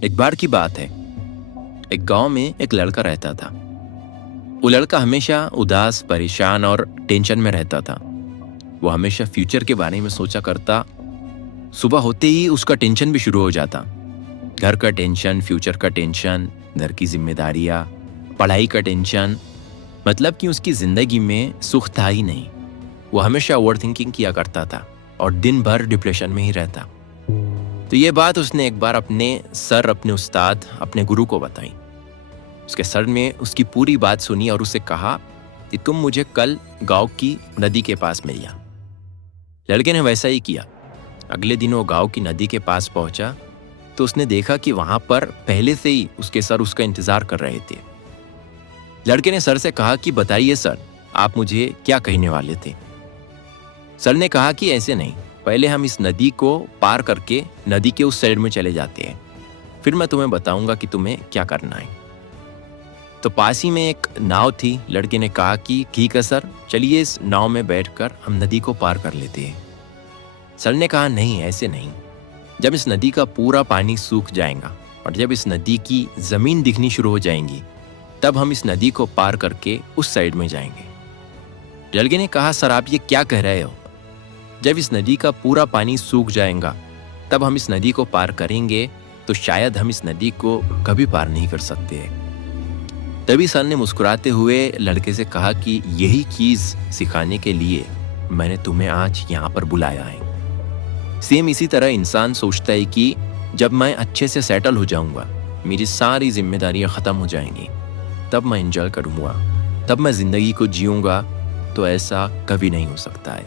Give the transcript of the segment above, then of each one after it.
एक बार की बात है, एक गांव में एक लड़का रहता था। वो लड़का हमेशा उदास, परेशान और टेंशन में रहता था। वो हमेशा फ्यूचर के बारे में सोचा करता। सुबह होते ही उसका टेंशन भी शुरू हो जाता। घर का टेंशन, फ्यूचर का टेंशन, घर की जिम्मेदारियां, पढ़ाई का टेंशन। मतलब कि उसकी जिंदगी में सुख था ही नहीं। वो हमेशा ओवर थिंकिंग किया करता था और दिन भर डिप्रेशन में ही रहता। तो ये बात उसने एक बार अपने उस्ताद, अपने गुरु को बताई। उसके सर ने उसकी पूरी बात सुनी और उसे कहा कि तुम मुझे कल गांव की नदी के पास मिल जा। लड़के ने वैसा ही किया। अगले दिन वो गांव की नदी के पास पहुंचा तो उसने देखा कि वहां पर पहले से ही उसके सर उसका इंतजार कर रहे थे। लड़के ने सर से कहा कि बताइए सर, आप मुझे क्या कहने वाले थे। सर ने कहा कि ऐसे नहीं, पहले हम इस नदी को पार करके नदी के उस साइड में चले जाते हैं, फिर मैं तुम्हें बताऊंगा कि तुम्हें क्या करना है। तो पास ही में एक नाव थी। लड़के ने कहा कि ठीक है सर, चलिए इस नाव में बैठकर हम नदी को पार कर लेते हैं। सर ने कहा नहीं, ऐसे नहीं। जब इस नदी का पूरा पानी सूख जाएगा और जब इस नदी की जमीन दिखनी शुरू हो जाएंगी, तब हम इस नदी को पार करके उस साइड में जाएंगे। लड़के ने कहा सर, आप ये क्या कह रहे हो? जब इस नदी का पूरा पानी सूख जाएगा तब हम इस नदी को पार करेंगे, तो शायद हम इस नदी को कभी पार नहीं कर सकते। तभी सर ने मुस्कुराते हुए लड़के से कहा कि यही चीज सिखाने के लिए मैंने तुम्हें आज यहाँ पर बुलाया है। सेम इसी तरह इंसान सोचता है कि जब मैं अच्छे से सेटल हो जाऊंगा, मेरी सारी जिम्मेदारियां खत्म हो जाएंगी, तब मैं एंजॉय करूंगा, तब मैं जिंदगी को जीऊंगा। तो ऐसा कभी नहीं हो सकता है,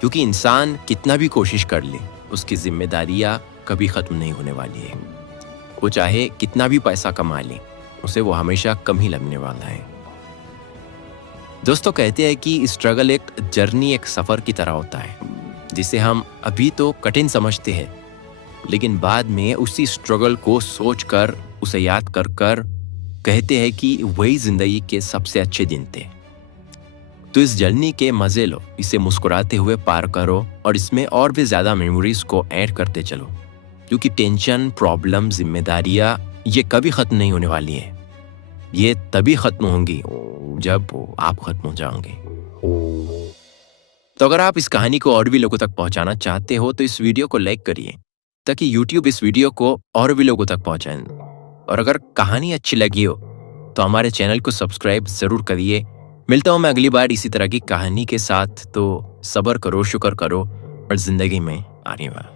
क्योंकि इंसान कितना भी कोशिश कर ले, उसकी जिम्मेदारियां कभी खत्म नहीं होने वाली है। वो चाहे कितना भी पैसा कमा ले, उसे वो हमेशा कम ही लगने वाला है। दोस्तों, कहते हैं कि स्ट्रगल एक जर्नी, एक सफर की तरह होता है, जिसे हम अभी तो कठिन समझते हैं, लेकिन बाद में उसी स्ट्रगल को सोचकर, उसे याद कर कर कहते हैं कि वही जिंदगी के सबसे अच्छे दिन थे। तो इस जर्नी के मजे लो, इसे मुस्कुराते हुए पार करो और इसमें और भी ज्यादा मेमोरीज को ऐड करते चलो, क्योंकि टेंशन, प्रॉब्लम, जिम्मेदारियां ये कभी खत्म नहीं होने वाली है। ये तभी खत्म होंगी जब आप खत्म हो जाओगे। तो अगर आप इस कहानी को और भी लोगों तक पहुंचाना चाहते हो तो इस वीडियो को लाइक करिए, ताकि YouTube इस वीडियो को और भी लोगों तक पहुंचाए। और अगर कहानी अच्छी लगी हो तो हमारे चैनल को सब्सक्राइब जरूर करिए। मिलता हूं मैं अगली बार इसी तरह की कहानी के साथ। तो सब्र करो, शुक्र करो और जिंदगी में आगे बढ़ो।